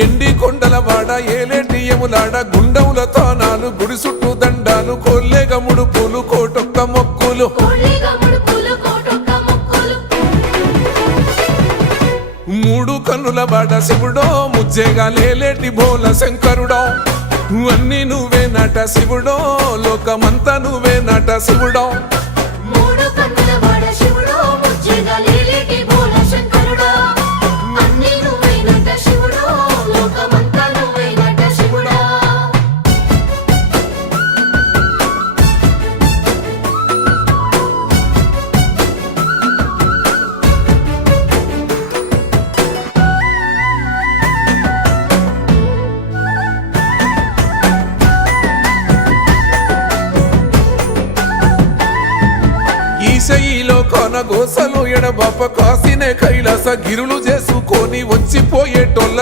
ఎండి కొండల వాడ ఏలేటి యములాడ గుండముల తానాలు గుడి చుట్టూ దండాలు కొల్లేగ ముడుపులు కోటొక్క మొక్కులు మూడు కన్నుల వాడ శివుడో ముజ్జేగా లేలేటి బోల శంకరుడో అన్ని నువ్వే నట శివుడో లోకమంతా నువ్వే నట శివుడో ఈశయిలో కొనగోసలు ఎడబాప కాసినే కైలాస గిరులు చేసుకొని వచ్చిపోయేటోళ్ళ